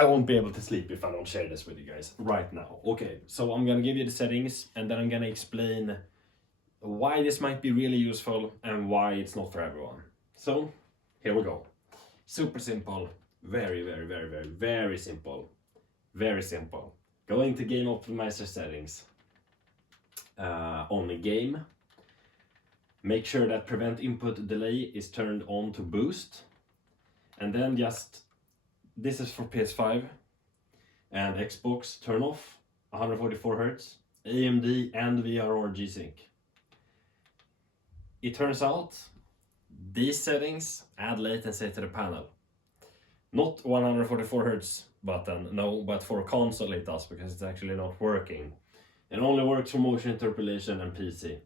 I won't be able to sleep if I don't share this with you guys right now. Okay, so I'm gonna give you the settings and then I'm gonna explain why this might be really useful and why it's not for everyone. So here we go. Super simple, very simple. Very simple. Go into Game Optimizer settings. On the game, make sure that prevent input delay is turned on to boost, and then just, this is for PS5 and Xbox, turn off 144 Hz, AMD and VRR G-Sync. It turns out these settings add latency to the panel. Not 144 Hz button, no, but for console it does, because it's actually not working. It only works for motion interpolation and PC.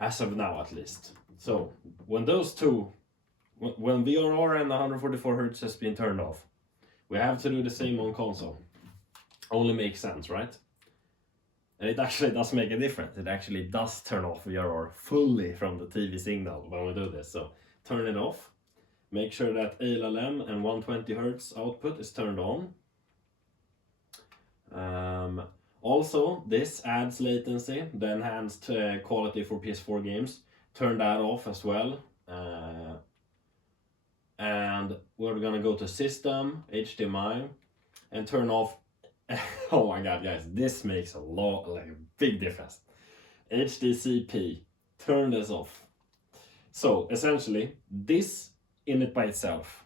As of now, at least. So, when those two, when VRR and 144 Hz has been turned off, we have to do the same on console. Only makes sense, right? And it actually does make a difference. It actually does turn off VRR fully from the TV signal when we do this. So, turn it off. Make sure that ALLM and 120 Hz output is turned on. Also, this adds latency, the enhanced quality for PS4 games. Turn that off as well. And we're gonna go to System, HDMI, and turn off. Oh my god, guys, this makes a big difference. HDCP, turn this off. So essentially, this in it by itself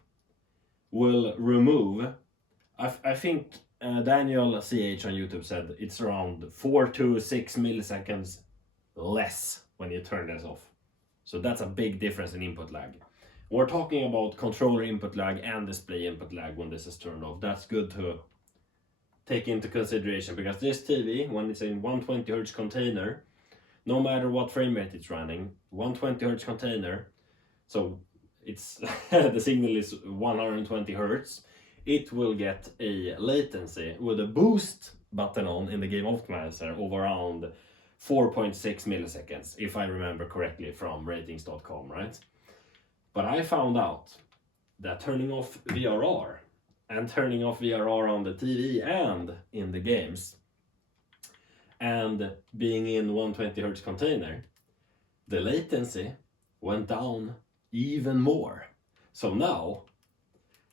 will remove, I think Daniel CH on YouTube said it's around 4 to 6 milliseconds less when you turn this off. So that's a big difference in input lag. We're talking about controller input lag and display input lag when this is turned off. That's good to take into consideration, because this TV, when it's in 120 Hz container, no matter what frame rate it's running, 120 Hz container, so it's the signal is 120 Hz, it will get a latency with a boost button on in the Game Optimizer of around 4.6 milliseconds, if I remember correctly from RTINGS.com, right? But I found out that turning off VRR and turning off VRR on the TV and in the games, and being in 120 Hz container, the latency went down even more. So now,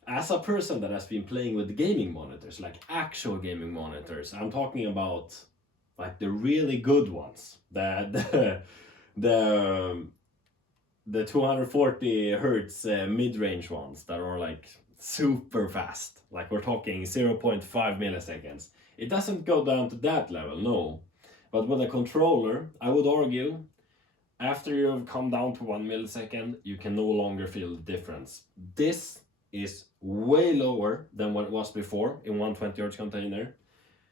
as a person that has been playing with gaming monitors, like actual gaming monitors, I'm talking about like the really good ones, the 240 Hertz mid-range ones that are like super fast, like we're talking 0.5 milliseconds. It doesn't go down to that level, no. But with a controller, I would argue, after you've come down to 1 millisecond, you can no longer feel the difference. This is way lower than what it was before in 120 Hz container,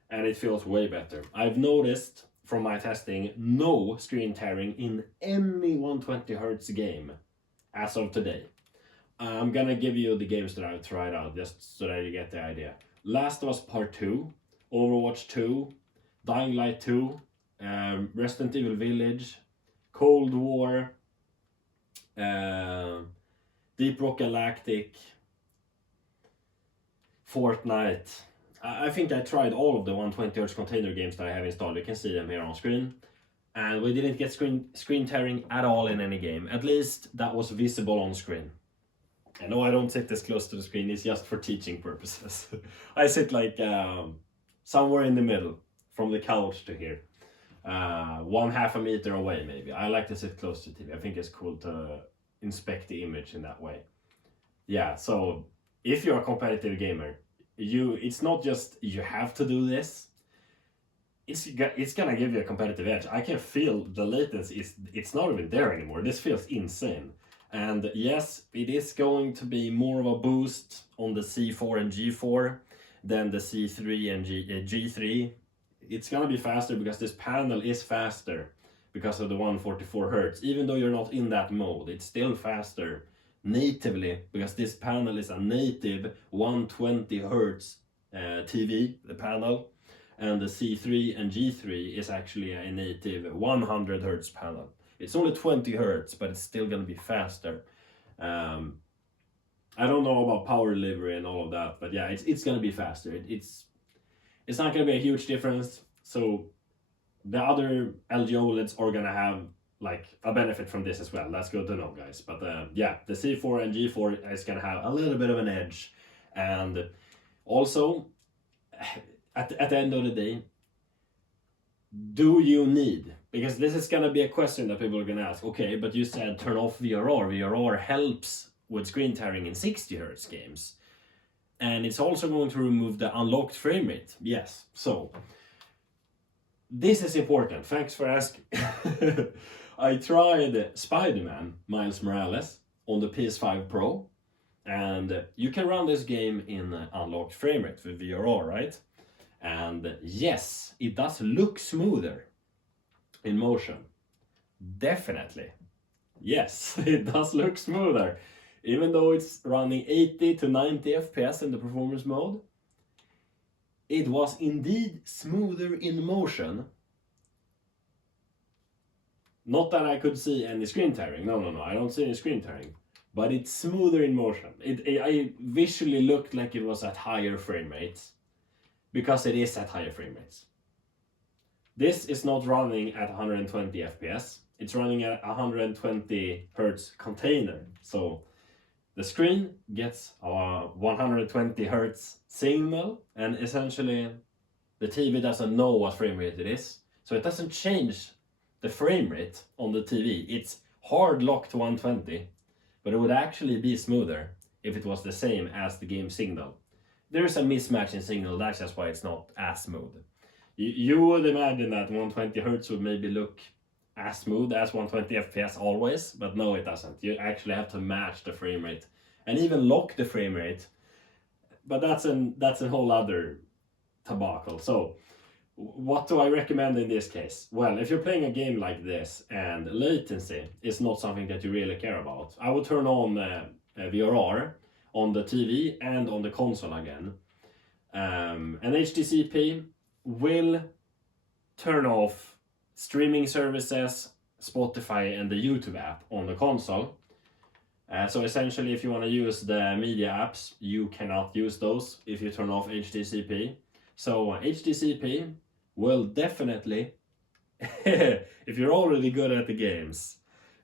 and it feels way better. I've noticed from my testing no screen tearing in any 120 Hz game as of today. I'm gonna give you the games that I've tried out just so that you get the idea. Last of Us Part 2, Overwatch 2, Dying Light 2, Resident Evil Village, Cold War, Deep Rock Galactic, Fortnite. I think I tried all of the 120 Hz container games that I have installed. You can see them here on screen. And we didn't get screen tearing at all in any game. At least that was visible on screen. I know I don't sit this close to the screen, it's just for teaching purposes. I sit like somewhere in the middle, from the couch to here. 1/2 meter away maybe. I like to sit close to TV. I think it's cool to inspect the image in that way. Yeah, so if you're a competitive gamer, it's not just you have to do this. It's gonna give you a competitive edge. I can feel the latency. It's not even there anymore. This feels insane. And yes, it is going to be more of a boost on the C4 and G4 than the C3 and G3. It's gonna be faster because this panel is faster because of the 144 Hz. Even though you're not in that mode, it's still faster natively because this panel is a native 120 Hz TV, the panel, and the C3 and G3 is actually a native 100 Hz panel. It's only 20 Hz, but it's still gonna be faster. I don't know about power delivery and all of that, but yeah, it's gonna be faster. It's not gonna be a huge difference. So the other LG OLEDs are gonna have like a benefit from this as well. That's good to know, guys. But yeah, the C4 and G4 is gonna have a little bit of an edge, and also at the end of the day, do you need, because this is gonna be a question that people are gonna ask, okay, but you said turn off VRR. VRR helps with screen tearing in 60 hertz games. And it's also going to remove the unlocked frame rate. Yes, so this is important. Thanks for asking. I tried Spider-Man Miles Morales on the PS5 Pro, and you can run this game in unlocked frame rate with VRR, right? And yes, it does look smoother in motion. Definitely. Yes, it does look smoother. Even though it's running 80 to 90 FPS in the performance mode, it was indeed smoother in motion. Not that I could see any screen tearing. No, I don't see any screen tearing. But it's smoother in motion. I visually looked like it was at higher frame rates, because it is at higher frame rates. This is not running at 120 FPS. It's running at 120 Hertz container. So the screen gets a 120 Hertz signal, and essentially the TV doesn't know what frame rate it is. So it doesn't change the frame rate on the TV. It's hard locked to 120, but it would actually be smoother if it was the same as the game signal. There's a mismatch in signal, that's just why it's not as smooth. You would imagine that 120 Hertz would maybe look as smooth as 120 FPS always, but no, it doesn't. You actually have to match the frame rate and even lock the frame rate. But that's a whole other debacle. So what do I recommend in this case? Well, if you're playing a game like this and latency is not something that you really care about, I would turn on VRR on the TV and on the console again. And HDCP will turn off streaming services, Spotify, and the YouTube app on the console. So essentially, if you want to use the media apps, you cannot use those if you turn off HDCP. So HDCP will definitely, if you're already good at the games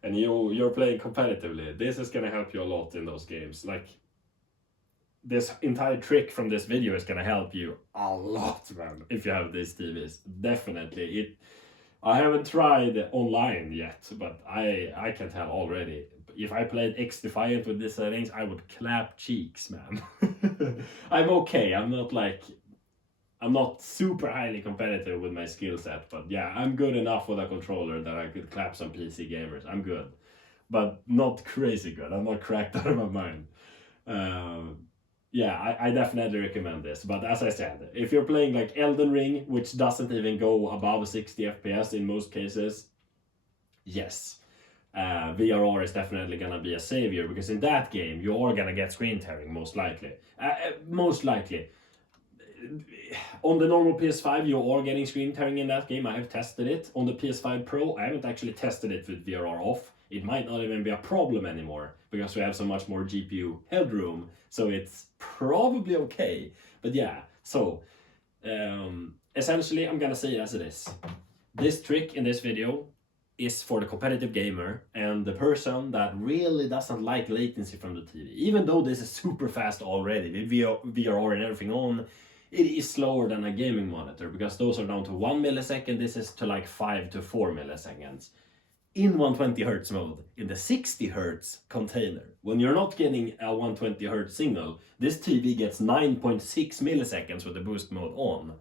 and you're playing competitively, this is going to help you a lot in those games. Like, this entire trick from this video is going to help you a lot, man, if you have these TVs. Definitely. I haven't tried online yet, but I can tell already. If I played X-Defiant with these settings, I would clap cheeks, man. I'm okay. I'm not super highly competitive with my skill set, but yeah, I'm good enough with a controller that I could clap some PC gamers. I'm good, but not crazy good. I'm not cracked out of my mind. Yeah, I definitely recommend this. But as I said, if you're playing like Elden Ring, which doesn't even go above 60 FPS in most cases, yes, VRR is definitely gonna be a savior, because in that game you are gonna get screen tearing most likely. Most likely. On the normal PS5 you are getting screen tearing in that game. I have tested it. On the PS5 Pro I haven't actually tested it with VRR off. It might not even be a problem anymore, because we have so much more GPU headroom, so it's probably okay. But yeah, so essentially I'm gonna say it as it is. This trick in this video is for the competitive gamer and the person that really doesn't like latency from the TV. Even though this is super fast already, with VRR and everything on, it is slower than a gaming monitor, because those are down to 1 millisecond. This is to like 5 to 4 milliseconds. In 120 Hz mode, in the 60 Hz container. When you're not getting a 120 Hz signal, this TV gets 9.6 milliseconds with the boost mode on,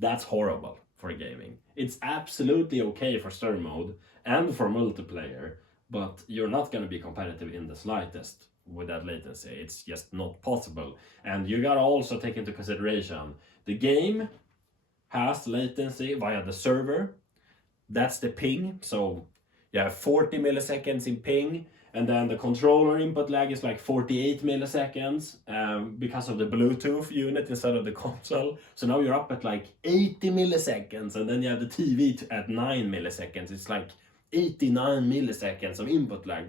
that's horrible for gaming. It's absolutely okay for story mode and for multiplayer, but you're not going to be competitive in the slightest with that latency. It's just not possible. And you gotta also take into consideration the game has latency via the server. That's the ping. So you have 40 milliseconds in ping, and then the controller input lag is like 48 milliseconds because of the Bluetooth unit instead of the console. So now you're up at like 80 milliseconds, and then you have the TV at 9 milliseconds. It's like 89 milliseconds of input lag.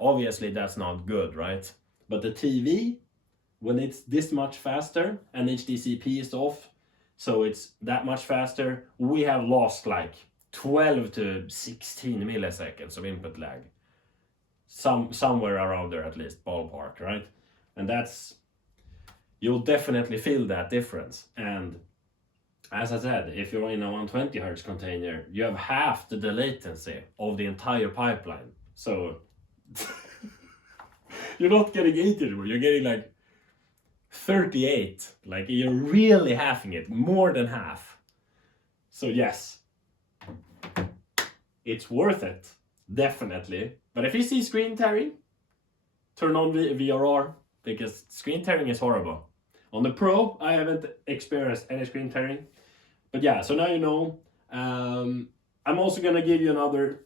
Obviously that's not good, right? But the TV, when it's this much faster and HDCP is off, so it's that much faster, we have lost like 12 to 16 milliseconds of input lag. Somewhere around there, at least, ballpark, right? And that's, you'll definitely feel that difference. And as I said, if you're in a 120 hertz container, you have half the latency of the entire pipeline. So you're not getting 80 anymore, you're getting like 38. Like, you're really halving it, more than half. So yes, it's worth it, definitely. But if you see screen tearing, turn on VRR, because screen tearing is horrible. On the Pro, I haven't experienced any screen tearing. But yeah, so now you know. I'm also gonna give you another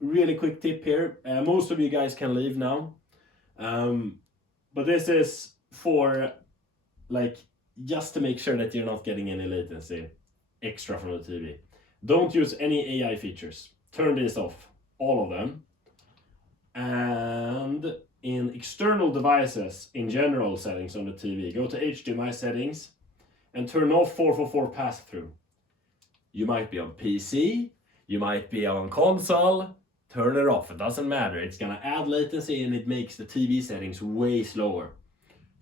really quick tip here. Most of you guys can leave now. But this is for, like, just to make sure that you're not getting any latency extra from the TV. Don't use any AI features. Turn these off, all of them. And in external devices, in general settings on the TV, go to HDMI settings and turn off 444 pass-through. You might be on PC, you might be on console, turn it off, it doesn't matter. It's gonna add latency and it makes the TV settings way slower.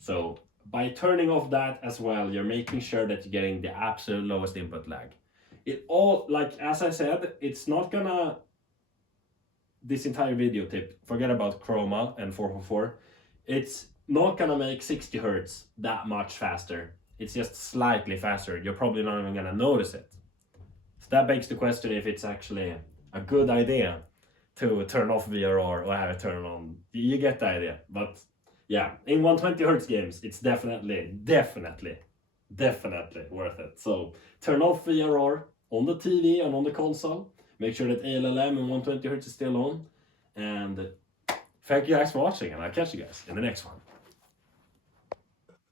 So by turning off that as well, you're making sure that you're getting the absolute lowest input lag. It all, like, as I said, it's not gonna, this entire video tip, forget about chroma and 444, it's not gonna make 60 hertz that much faster. It's just slightly faster. You're probably not even gonna notice it. So that begs the question if it's actually a good idea to turn off VRR or have it turn on. You get the idea. But yeah, in 120 hertz games, it's definitely worth it. So turn off VRR on the TV and on the console. Make sure that ALLM and 120 hertz is still on. And thank you guys for watching, and I'll catch you guys in the next one.